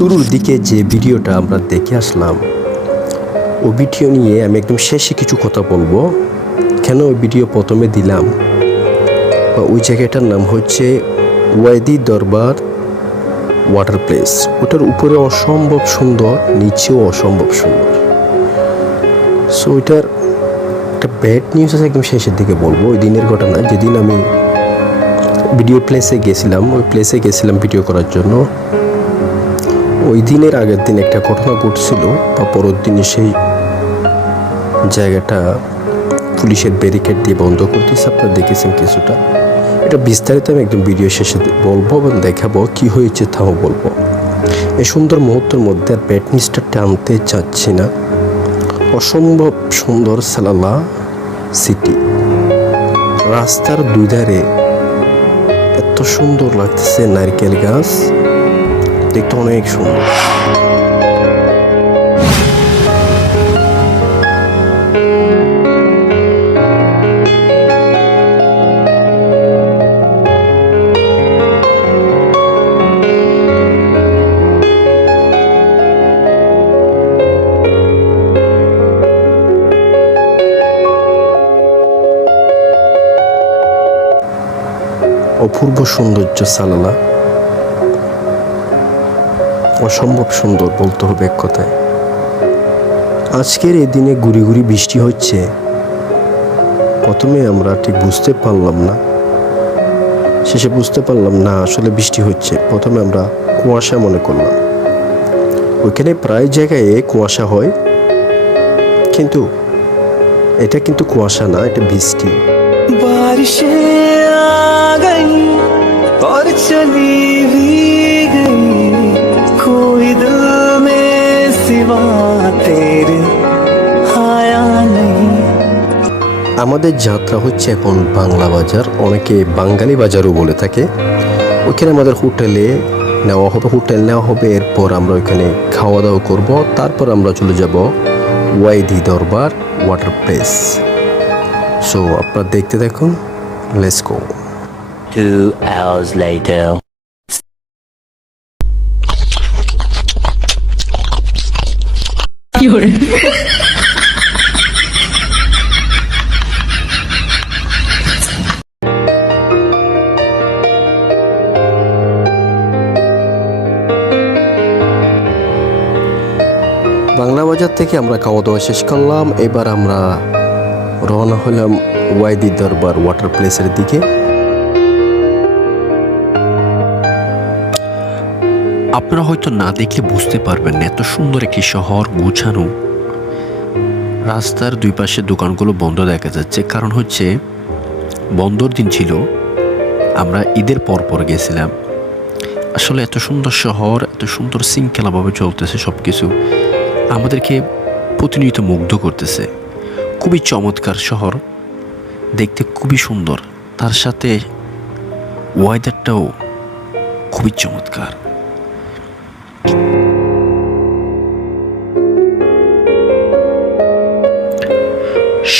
শুরুর দিকে যে ভিডিওটা আমরা দেখে আসলাম, ওই ভিডিও নিয়ে আমি একদম শেষে কিছু কথা বলবো। কেন ওই ভিডিও প্রথমে দিলাম, ওই জায়গাটার নাম হচ্ছে ওয়াদি দরবার ওয়াটার প্লেস। ওটার উপরে অসম্ভব সুন্দর, নিচেও অসম্ভব সুন্দর। সো ওইটার একটা ব্যাড নিউজ আছে, একদম শেষের দিকে বলবো। ওই দিনের ঘটনা, যেদিন আমি ভিডিও প্লেসে গেছিলাম, ওই প্লেসে গেছিলাম ভিডিও করার জন্য। ওই দিনের আগের দিন একটা ঘটনা ঘটছিল, বা পরের দিনে সেই জায়গাটা পুলিশের ব্যারিকেড দিয়ে বন্ধ করতেছে। আপনারা দেখেছেন কিছুটা। এটা বিস্তারিত আমি একদম ভিডিও শেষে বলবো এবং দেখাবো কি হয়েছে, তাও বলবো। এই সুন্দর মুহূর্তের মধ্যে আর ব্যাড নিউজটা টানতে চাচ্ছি না। অসম্ভব সুন্দর সালালাহ সিটি, রাস্তার দুই ধারে এত সুন্দর লাগতেছে নারকেল গাছ, দেখতে অনেক সুন্দর। অপূর্ব সৌন্দর্য সালালাহ, অসম্ভব সুন্দর বলতে হবে এক কথায়। আজকের এই দিনে গুড়ি গুড়ি বৃষ্টি হচ্ছে। প্রথমে আমরা ঠিক বুঝতে পারলাম না, শেষে বুঝতে পারলাম না আসলে বৃষ্টি হচ্ছে। প্রথমে আমরা কুয়াশা মনে করলাম। ওইখানে প্রায় জায়গায় কুয়াশা হয়, কিন্তু এটা কিন্তু কুয়াশা না, এটা বৃষ্টি। बारिशें आ गई और चली भी गई, कोई दिल में सिवा तेरे आया नहीं। আমাদের যাত্রা হচ্ছে এখন বাংলা বাজার, অনেকে বাঙালি বাজারও বলে থাকে। ওইখানে আমাদের হোটেল নেওয়া হবে। এরপর আমরা ওইখানে খাওয়া দাওয়া করব। তারপর আমরা চলে যাব ওয়াদি দরবার ওয়াটার প্লেস। সো আপনারা দেখতে দেখুন, let's go. 2 hours later. Bangla বাজার থেকে আমরা খাওয়া দাওয়া শেষ করলাম। এবার আমরা রওনা হলাম ওয়াদি দরবার ওয়াটার প্লেসের দিকে। আপনারা হয়তো না দেখলে বুঝতে পারবেন না, এত সুন্দর একটি শহর, গুছানো। রাস্তার দুই পাশে দোকানগুলো বন্ধ দেখা যাচ্ছে, কারণ হচ্ছে বন্ধর দিন ছিল। আমরা ঈদের পর গেছিলাম। আসলে এত সুন্দর শহর, এত সুন্দর শৃঙ্খলাভাবে চলতেছে সব কিছু, আমাদেরকে প্রতিনিয়ত মুগ্ধ করতেছে। খুবই চমৎকার শহর, দেখতে খুবই সুন্দর, তার সাথে ওয়েদারটাও খুবই চমৎকার।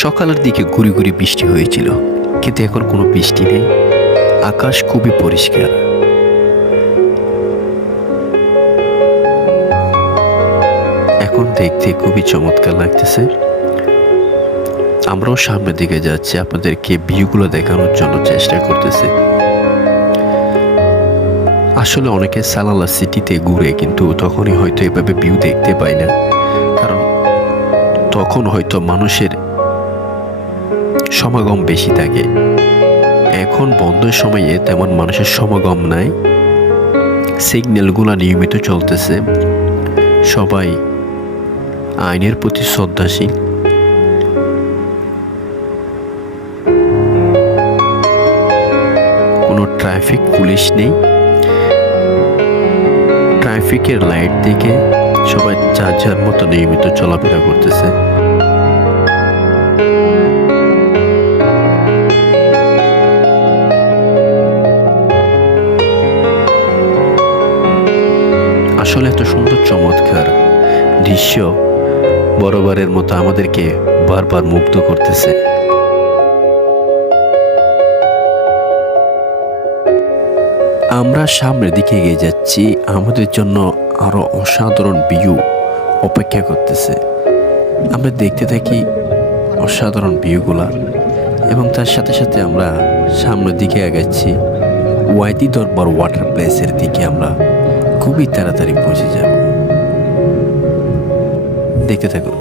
সকালের দিকে গুড়ি গুড়ি বৃষ্টি হয়েছিল, কিন্তু এখন কোনো বৃষ্টি নেই। আকাশ খুবই পরিষ্কার। এখন দেখতে খুবই চমৎকার লাগতেছে। আমরাও সামনের দিকে যাচ্ছি, আপনাদেরকে ভিউগুলো দেখানোর জন্য চেষ্টা করতেছি। আসলে অনেকে সালালাহ সিটিতে ঘুরে, কিন্তু তখনই হয়তো এভাবে ভিউ দেখতে পায় না, কারণ তখন হয়তো মানুষের সমাগম বেশি থাকে। এখন বন্ধের সময়ে তেমন মানুষের সমাগম নাই, সিগন্যালগুলো নিয়মিত চলতেছে, সবাই আইনের প্রতি শ্রদ্ধাশীল। কোনো ট্রাফিক পুলিশ নেই, ট্রাফিকের লাইট দেখে সবাই যার যার মতো নিয়মিত চলাফেরা করতেছে। আসলে এত সুন্দর চমৎকার দৃশ্য বরাবরের মতো আমাদেরকে বারবার মুগ্ধ করতেছে। আমরা সামনের দিকে এগিয়ে যাচ্ছি। আমাদের জন্য আরও অসাধারণ ভিউ অপেক্ষা করতেছে। আমরা দেখতে থাকি অসাধারণ ভিউগুলা এবং তার সাথে সাথে আমরা সামনের দিকে এগাচ্ছি। ওয়াদি দরবার ওয়াটার প্লেসের দিকে আমরা খুবই তাড়াতাড়ি পৌঁছে যাব। দেখতে থাকুন।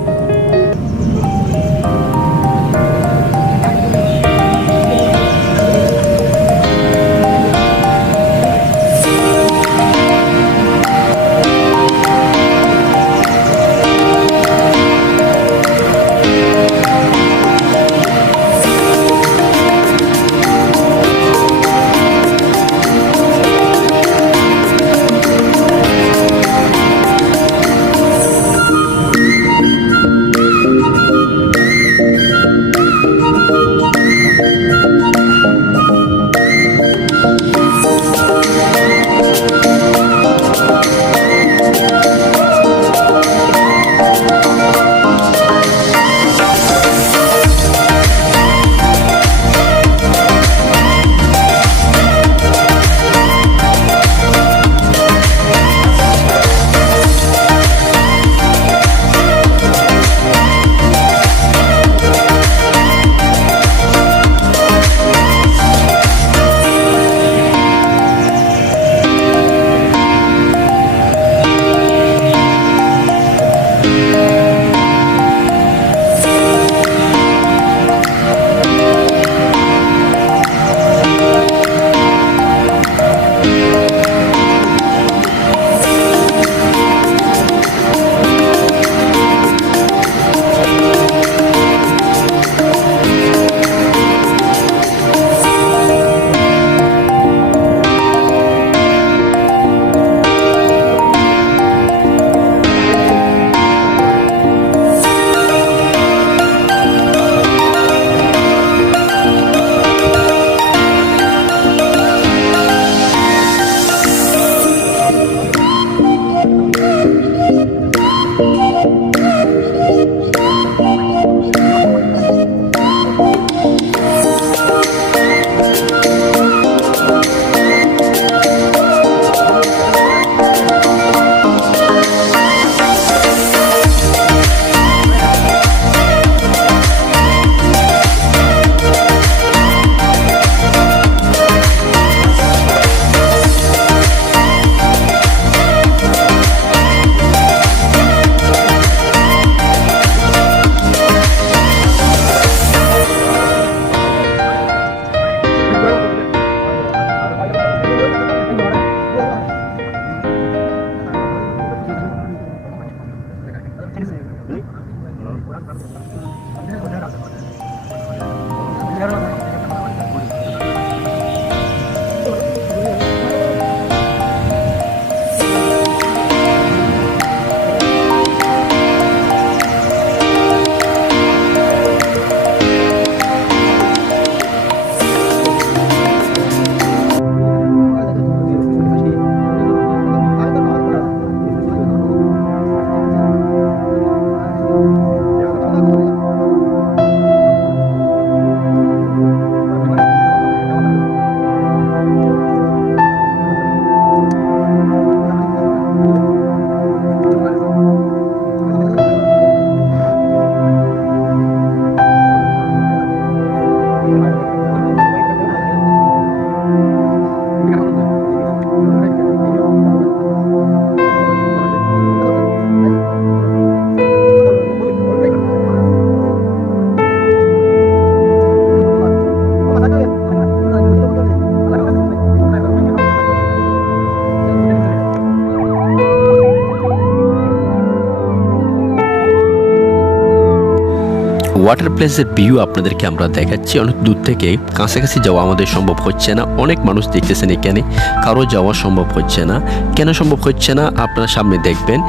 ওয়াটার প্লেসের ভিউ আপনাদেরকে আমরা দেখাচ্ছি অনেক দূর থেকে। কাছাকাছি যাওয়া আমাদের সম্ভব হচ্ছে না। অনেক মানুষ দেখতেছেন এখানে, কারো যাওয়া সম্ভব হচ্ছে না। কেন সম্ভব হচ্ছে না আপনারা সামনে দেখবেন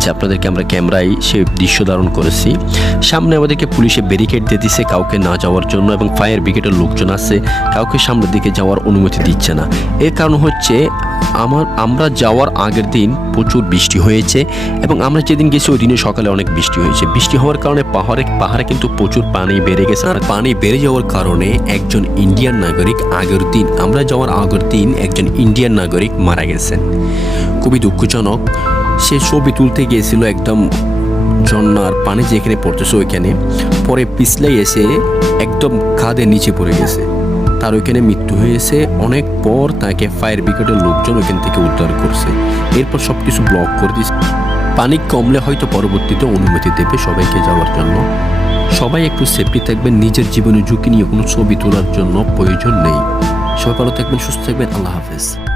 যে আপনাদেরকে আমরা ক্যামেরায় সে দৃশ্য ধারণ করেছি। সামনে আমাদেরকে পুলিশে ব্যারিকেড দিয়ে দিচ্ছে কাউকে না যাওয়ার জন্য, এবং ফায়ার ব্রিগেডের লোকজন আছে, কাউকে সামনের দিকে যাওয়ার অনুমতি দিচ্ছে না। এর কারণ হচ্ছে আমরা যাওয়ার আগের দিন প্রচুর বৃষ্টি হয়েছে, এবং আমরা যেদিন গেছি ওই দিনে সকালে অনেক বৃষ্টি হয়েছে। বৃষ্টি হওয়ার কারণে পাহাড়ে কিন্তু প্রচুর পানি বেড়ে গেছে। আর পানি বেড়ে যাওয়ার কারণে একজন ইন্ডিয়ান নাগরিক আমরা যাওয়ার আগের দিন একজন ইন্ডিয়ান নাগরিক মারা গেছেন। খুবই দুঃখজনক। সে ছবি তুলতে গিয়েছিল একদম ঝর্ণার পানি যেখানে পড়তেছে ওইখানে, পরে পিছলে এসে একদম খাদের নিচে পড়ে গেছে। তার ওইখানে মৃত্যু হয়েছে। অনেক পর তাকে ফায়ার ব্রিগেডের লোকজন ওইখান থেকে উদ্ধার করছে। এরপর সব কিছু ব্লক করে দিয়েছে। পানি কমলে হয়তো পরবর্তীতে অনুমতি দেবে সবাইকে যাওয়ার জন্য। সবাই একটু সেফটি থাকবেন, নিজের জীবনে ঝুঁকি নিয়ে কোনো ছবি তোলার জন্য প্রয়োজন নেই। সবাই ভালো থাকবেন, সুস্থ থাকবেন। আল্লাহ হাফেজ।